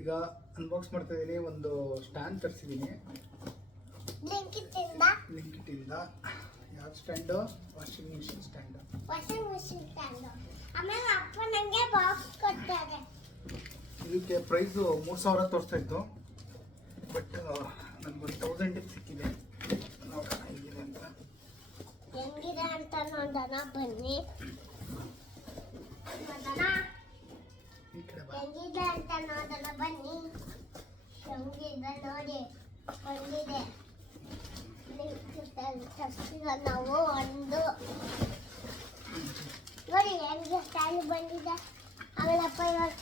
ಈಗ ಅನ್ಬಾಕ್ಸ್ ಮಾಡ್ತಾ ಇದ್ದೀನಿ. ಒಂದು ಸ್ಟ್ಯಾಂಡ್ ತರಿಸಿದ್ದೀನಿ ಬ್ಲಿಂಕಿಟಿಂದ. ಯಾವ ಸ್ಟ್ಯಾಂಡು? Washing machine stand. ಆಮೇಲೆ ಅಪ್ಪ ನನಗೆ ಬಾಕ್ಸ್ ಕೊಡ್ತಾರೆ. ಇದಕ್ಕೆ ಪ್ರೈಸು 3000 ತೋರಿಸ್ತಾ ಇತ್ತು, ಬಟ್ ನನಗೊಂದು 1000 ಸಿಕ್ಕಿದೆ. ನೋಡೋಣ ಹೇಗಿದೆ ಅಂತ. ಹೆಂಗಿದೆ ಅಂತ ನೋಡೋಣ ಬನ್ನಿ. ಈ ಕಡೆ ಬಾ. ಹೆಂಗಿದೆ ಅಂತ ನೋಡೋಣ ಬನ್ನಿ. ಹೆಂಗಿದೆ ನೋಡಿ, ಬಂದಿದೆ. ನಾವು ಒಂದು ನೋಡಿ ಹೆಂಗೆ ಸ್ಟೈಲ್ ಬಂದಿದೆ. ಆಮೇಲೆ ಅಪ್ಪ ಇವಾಗ